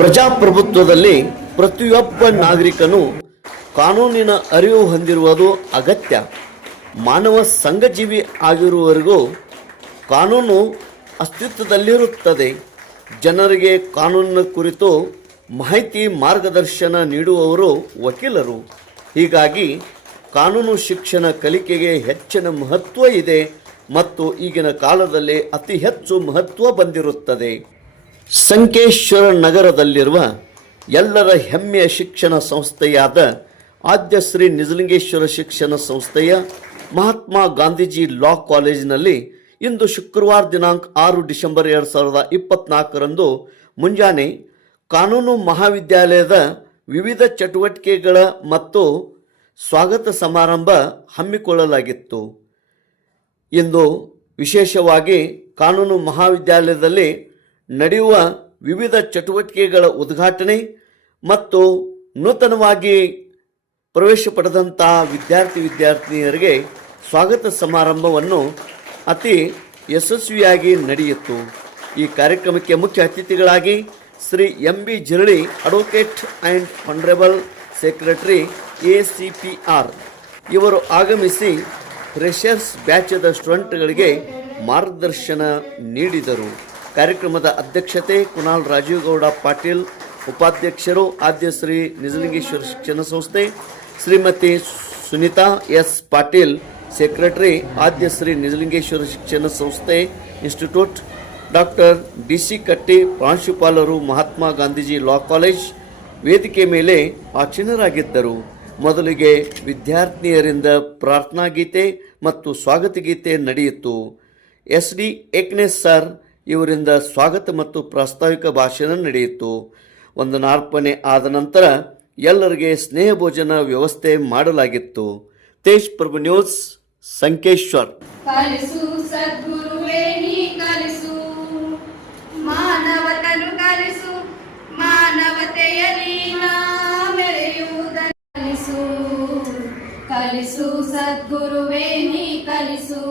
ಪ್ರಜಾಪ್ರಭುತ್ವದಲ್ಲಿ ಪ್ರತಿಯೊಬ್ಬ ನಾಗರಿಕನು ಕಾನೂನಿನ ಅರಿವು ಹೊಂದಿರುವುದು ಅಗತ್ಯ. ಮಾನವ ಸಂಘಜೀವಿ ಆಗಿರುವವರೆಗೂ ಕಾನೂನು ಅಸ್ತಿತ್ವದಲ್ಲಿರುತ್ತದೆ. ಜನರಿಗೆ ಕಾನೂನಿನ ಕುರಿತು ಮಾಹಿತಿ ಮಾರ್ಗದರ್ಶನ ನೀಡುವವರು ವಕೀಲರು. ಹೀಗಾಗಿ ಕಾನೂನು ಶಿಕ್ಷಣ ಕಲಿಕೆಗೆ ಹೆಚ್ಚಿನ ಮಹತ್ವ ಇದೆ ಮತ್ತು ಈಗಿನ ಕಾಲದಲ್ಲಿ ಅತಿ ಹೆಚ್ಚು ಮಹತ್ವ ಬಂದಿರುತ್ತದೆ. ಸಂಕೇಶ್ವರ ನಗರದಲ್ಲಿರುವ ಎಲ್ಲರ ಹೆಮ್ಮೆಯ ಶಿಕ್ಷಣ ಸಂಸ್ಥೆಯಾದ ಆದ್ಯ ಶ್ರೀ ನಿಜಲಿಂಗೇಶ್ವರ ಶಿಕ್ಷಣ ಸಂಸ್ಥೆಯ ಮಹಾತ್ಮ ಗಾಂಧೀಜಿ ಲಾ ಕಾಲೇಜಿನಲ್ಲಿ ಇಂದು ಶುಕ್ರವಾರ ದಿನಾಂಕ 6 ಡಿಸೆಂಬರ್ 2024ರಂದು ಮುಂಜಾನೆ ಕಾನೂನು ಮಹಾವಿದ್ಯಾಲಯದ ವಿವಿಧ ಚಟುವಟಿಕೆಗಳ ಮತ್ತು ಸ್ವಾಗತ ಸಮಾರಂಭ ಹಮ್ಮಿಕೊಳ್ಳಲಾಗಿತ್ತು. ಇಂದು ವಿಶೇಷವಾಗಿ ಕಾನೂನು ಮಹಾವಿದ್ಯಾಲಯದಲ್ಲಿ ನಡೆಯುವ ವಿವಿಧ ಚಟುವಟಿಕೆಗಳ ಉದ್ಘಾಟನೆ ಮತ್ತು ನೂತನವಾಗಿ ಪ್ರವೇಶ ಪಡೆದಂಥ ವಿದ್ಯಾರ್ಥಿನಿಯರಿಗೆ ಸ್ವಾಗತ ಸಮಾರಂಭವನ್ನು ಅತಿ ಯಶಸ್ವಿಯಾಗಿ ನಡೆಯಿತು. ಈ ಕಾರ್ಯಕ್ರಮಕ್ಕೆ ಮುಖ್ಯ ಅತಿಥಿಗಳಾಗಿ Shri M B Jirali advocate and honourable secretary ACPR ಇವರು ಆಗಮಿಸಿ ಫ್ರೆಷರ್ಸ್ ಬ್ಯಾಚದ ಸ್ಟೂಡೆಂಟ್ಗಳಿಗೆ ಮಾರ್ಗದರ್ಶನ ನೀಡಿದರು. ಕಾರ್ಯಕ್ರಮದ ಅಧ್ಯಕ್ಷತೆ ಕುನಾಲ್ ರಾಜೀವ್ ಗೌಡ ಪಾಟೀಲ್, ಉಪಾಧ್ಯಕ್ಷರು ಆದ್ಯ ಶ್ರೀ ನಿಜಲಿಂಗೇಶ್ವರ ಶಿಕ್ಷಣ ಸಂಸ್ಥೆ, ಶ್ರೀಮತಿ ಸುನೀತಾ ಎಸ್ ಪಾಟೀಲ್, ಸೆಕ್ರೆಟರಿ ಆದ್ಯ ಶ್ರೀ ನಿಜಲಿಂಗೇಶ್ವರ ಶಿಕ್ಷಣ ಸಂಸ್ಥೆ ಇನ್ಸ್ಟಿಟ್ಯೂಟ್, ಡಾಕ್ಟರ್ DC ಕಟ್ಟಿ, ಪ್ರಾಂಶುಪಾಲರು ಮಹಾತ್ಮ ಗಾಂಧೀಜಿ ಲಾ ಕಾಲೇಜ್ ವೇದಿಕೆ ಮೇಲೆ ಆಸೀನರಾಗಿದ್ದರು. ಮೊದಲಿಗೆ ವಿದ್ಯಾರ್ಥಿನಿಯರಿಂದ ಪ್ರಾರ್ಥನಾ ಗೀತೆ ಮತ್ತು ಸ್ವಾಗತ ಗೀತೆ ನಡೆಯಿತು. SD ಏಕ್ನೇಶ್ ಸರ್ ಇವರಿಂದ ಸ್ವಾಗತ ಮತ್ತು ಪ್ರಾಸ್ತಾವಿಕ ಭಾಷಣ ನಡೆಯಿತು. ವಂದನಾರ್ಪಣೆ ಆದ ನಂತರ ಎಲ್ಲರಿಗೆ ಸ್ನೇಹ ಭೋಜನ ವ್ಯವಸ್ಥೆ ಮಾಡಲಾಗಿತ್ತು. ತೇಜ್ ಪ್ರಭು ನ್ಯೂಸ್, ಸಂಕೇಶ್ವರ್. ಕಲಿಸು ಸದ್ಗುರುವೇ ನೀ ಕಲಿಸು, ಮಾನವತನು ಕಲಿಸು, ಮಾನವತೆಯಲ್ಲಿ ನಾ ಮೆರೆಯುವುದನ್ನು ಕಲಿಸು. ಕಲಿಸು ಸದ್ಗುರುವೇ ನೀ ಕಲಿಸು,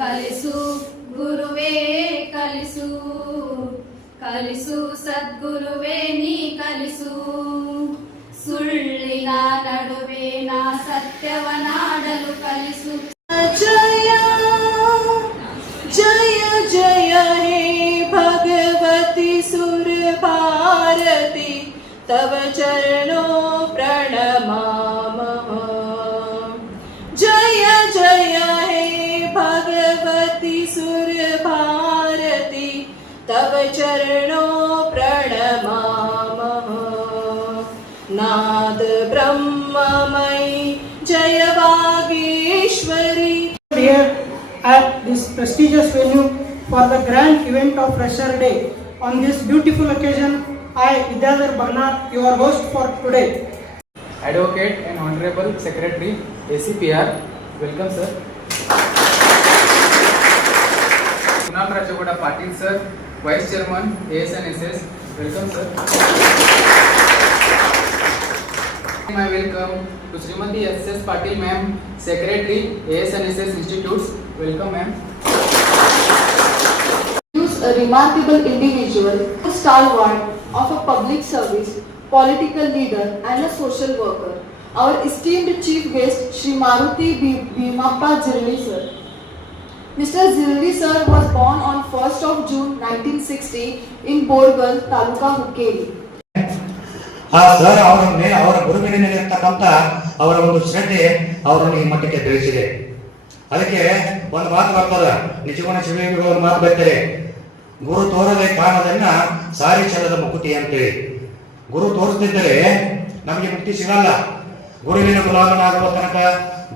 ಕಲಿಸು ಗುರುವೇ ಕಲಿಸು, ಕಲಿಸು ಸದ್ಗುರುವೇ ನೀ ಕಲಿಸು. ಸುಳ್ಳಿನ ನಡುವೆ ನಾ ಸತ್ಯವನಾಡಲು ಕಲಿಸು. ಜಯ ಜಯ ಜಯ ಹೇ ಭಗವತಿ ಸುರ ಭಾರತಿ, ತವ ಚರಣೋ ಪ್ರಣಮಾಮಃ. ಜಯ ಜಯ ಹೇ ಭಗವತಿ ಸುರ ಭಾರತಿ, ತವ ಚರಣೋ ಪ್ರಣಮಾಮಃ. नाद ब्रह्ममयी जय Vagishwari. Here at this prestigious venue for the grand event of Fresher Day. On this beautiful occasion, I, Vidyadhar Barnar, your host for today. Advocate and Honorable Secretary ACPR, welcome sir. Kunal Rajagoda Patil sir, Vice Chairman ASNSS, welcome sir. I welcome to Srimati S.S. Patil ma'am, Secretary ASNSS Institutes, welcome ma'am. A remarkable individual, a stalwart of a public service, political leader and a social worker. Our esteemed chief guest, Shri Maruti Bhimappa Jirli sir. Mr. Jirli sir was born on 1st of June 1960 in Borgal, Taluka, Hukkeri. ಆ sir ಅವರ ಮೇಲೆ, ಅವರ ಗುರುವಿನ ಮೇಲೆ ಇರ್ತಕ್ಕಂಥ ಅವರ ಒಂದು ಶ್ರದ್ಧೆ ಅವರನ್ನು ಈ ಮಟ್ಟಕ್ಕೆ ಬೆಳೆಸಿದೆ. ಅದಕ್ಕೆ ಒಂದು ಮಾತು ಬರ್ತದೆ, ನಿಜಗುಣ ಶಿವಲಿಂಗ ಒಂದು ಮಾತು ಬರ್ತಾರೆ, ಗುರು ತೋರದೆ ಕಾಣದನ್ನ ಸಾರಿ ಚೆಲ್ಲದ ಮುಕುತಿ ಅಂತೇಳಿ. ಗುರು ತೋರಿಸ್ತಿದ್ದರೆ ನಮಗೆ ಮುಕ್ತಿ ಸಿಗಲ್ಲ. ಗುರುವಿನ ಗುಲಾಮನಾಗುವ ತನಕ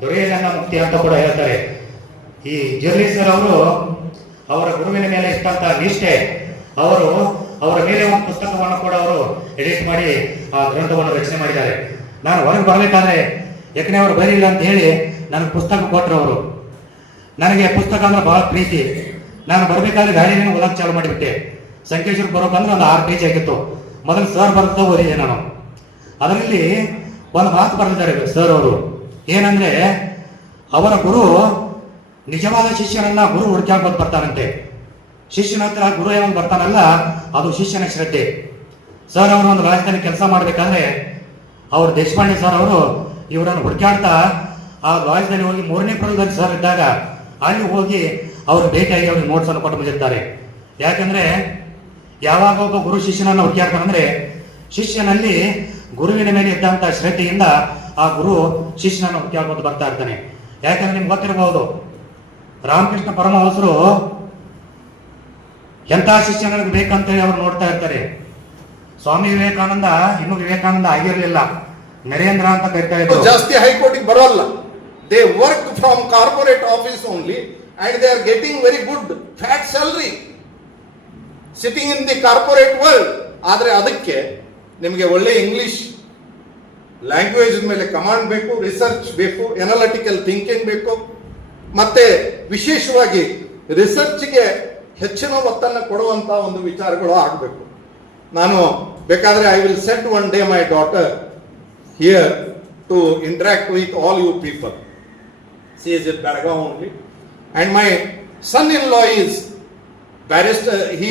ದೊರೆಯದನ್ನ ಮುಕ್ತಿ ಅಂತ ಕೂಡ ಹೇಳ್ತಾರೆ. ಈ ಜಿರ್ಲಿ ಸರ್ ಅವರು ಅವರ ಗುರುವಿನ ಮೇಲೆ ಇಷ್ಟಂತ ನಿಷ್ಠೆ, ಅವರು ಅವರ ಮೇಲೆ ಒಂದು ಪುಸ್ತಕವನ್ನು ಕೂಡ ಅವರು ಎಡಿಟ್ ಮಾಡಿ ಆ ಗ್ರಂಥವನ್ನು ರಚನೆ ಮಾಡಿದ್ದಾರೆ. ನಾನು ಹೊರಗೆ ಬರಬೇಕಾದ್ರೆ ಯಾಕಂದ್ರೆ ಅವರು ಬರೀಲ್ಲ ಅಂತ ಹೇಳಿ ನನಗೆ ಪುಸ್ತಕ ಕೊಟ್ಟರು ಅವರು. ನನಗೆ ಪುಸ್ತಕ ಅಂದ್ರೆ ಬಹಳ ಪ್ರೀತಿ. ನಾನು ಬರಬೇಕಾದ್ರೆ ಗಾಡಿನ ಓದಕ್ಕೆ ಚಾಲು ಮಾಡಿಬಿಟ್ಟೆ. ಸಂಕೇಶ್ವರಕ್ಕೆ ಬರೋಕಂದ್ರೆ ಒಂದು 6 ಪೇಜ್ ಆಗಿತ್ತು. ಮೊದಲು ಸರ್ ಬರೆದ ಓದಿದೆ ನಾನು. ಅದರಲ್ಲಿ ಒಂದು ಮಾತು ಬರೆದಿದ್ದಾರೆ ಸರ್ ಅವರು, ಏನಂದ್ರೆ ಅವರ ಗುರು ನಿಜವಾದ ಶಿಷ್ಯರನ್ನ ಗುರು ಹುಡುಕ್ಯಾಕ ಬರ್ತಾರಂತೆ. ಶಿಷ್ಯನ ಹತ್ರ ಗುರು ಯಾವಾಗ ಬರ್ತಾನಲ್ಲ ಅದು ಶಿಷ್ಯನ ಶ್ರದ್ಧೆ. ಸರ್ ಅವರು ಒಂದು ರಾಜಧಾನಿ ಕೆಲಸ ಮಾಡಬೇಕಾದ್ರೆ ಅವರು ದೇಶಪಾಂಡೆ ಸರ್ ಅವರು ಇವರನ್ನು ಹುಡುಕಾಡ್ತಾ ಆ ರಾಜಧಾನಿ ಹೋಗಿ 3ನೇ ಪ್ರಯೋಗದಲ್ಲಿ ಸರ್ ಇದ್ದಾಗ ಅಲ್ಲಿ ಹೋಗಿ ಅವರು ಭೇಟಿಯಾಗಿ ಅವ್ರಿಗೆ ನೋಟ್ಸನ್ನು ಕೊಟ್ಟು ಬಂದಿದ್ದಾರೆ. ಯಾಕಂದ್ರೆ ಯಾವಾಗ ಒಬ್ಬ ಗುರು ಶಿಷ್ಯನನ್ನು ಹುಡುಕಾಡ್ತಾನಂದ್ರೆ ಶಿಷ್ಯನಲ್ಲಿ ಗುರುವಿನ ಮೇಲೆ ಇದ್ದಂಥ ಶ್ರದ್ಧೆಯಿಂದ ಆ ಗುರು ಶಿಷ್ಯನನ್ನು ಹುಡುಕಾಡ್ಕೊಂಡು ಬರ್ತಾ ಇರ್ತಾನೆ. ಯಾಕಂದ್ರೆ ನಿಮ್ಗೆ ಗೊತ್ತಿರಬಹುದು, ರಾಮಕೃಷ್ಣ ಪರಮಹಂಸರು ಎಂಥ ಶಿಷ್ಯ ನನಗೆ ಬೇಕಂತೇಳಿ ಅವರು ನೋಡ್ತಾ ಇರ್ತಾರೆ. ಸ್ವಾಮಿ ವಿವೇಕಾನಂದ ಇನ್ನೂ ವಿವೇಕಾನಂದ ಆಗಿರಲಿಲ್ಲ, ನರೇಂದ್ರ ಅಂತ ಕರಿತಾ ಇದ್ರು. ಜಾಸ್ತಿ ಹೈಕೋರ್ಟಿಗೆ ಬರೋಲ್ಲ. They work from corporate office only and they are getting very good fat salary sitting in the corporate world. ಆದ್ರೆ ಅದಕ್ಕೆ ನಿಮಗೆ ಒಳ್ಳೆ ಇಂಗ್ಲಿಷ್ ಲ್ಯಾಂಗ್ವೇಜ್ ಮೇಲೆ ಕಮಾಂಡ್ ಬೇಕು, ರಿಸರ್ಚ್ ಬೇಕು, ಎನಾಲಿಟಿಕಲ್ ಥಿಂಕಿಂಗ್ ಬೇಕು, ಮತ್ತೆ ವಿಶೇಷವಾಗಿ ರಿಸರ್ಚ್ಗೆ ಹೆಚ್ಚಿನ ಒತ್ತನ್ನು ಕೊಡುವಂತ ಒಂದು ವಿಚಾರಗಳು ಆಗಬೇಕು. ನಾನು ಬೇಕಾದ್ರೆ I will set one day my daughter here to interact with all you people. She is in Belgaum only and my son-in-law is barrister. He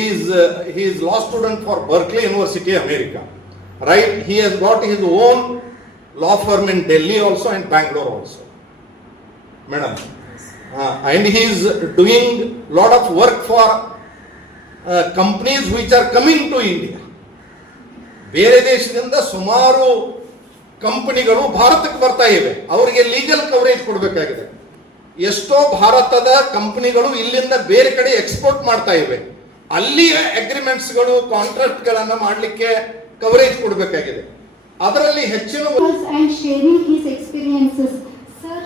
is law student for Berkeley University, America. Right? He has got his own law firm in Delhi also and Bangalore also. Madam. And he is doing lot of work for companies which are coming to India. ಬೇರೆ ದೇಶದಿಂದ ಸುಮಾರು ಕಂಪನಿಗಳು ಭಾರತಕ್ಕೆ ಬರ್ತಾ ಇವೆ. ಅವರಿಗೆ legal coverage ಕೊಡಬೇಕಾಗಿದೆ. ಎಷ್ಟೋ ಭಾರತದ ಕಂಪನಿಗಳು ಇಲ್ಲಿಂದ ಬೇರೆ ಕಡೆ ಎಕ್ಸ್ಪೋರ್ಟ್ ಮಾಡ್ತಾ ಇವೆ. ಅಲ್ಲಿಯ ಅಗ್ರಿಮೆಂಟ್ಸ್ಗಳು, ಕಾಂಟ್ರಾಕ್ಟ್ಗಳನ್ನು ಮಾಡಲಿಕ್ಕೆ ಕವರೇಜ್ ಕೊಡಬೇಕಾಗಿದೆ. ಅದರಲ್ಲಿ ಹೆಚ್ಚಿನ and sharing his experiences. Sir,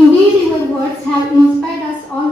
indeed your words have inspired us all.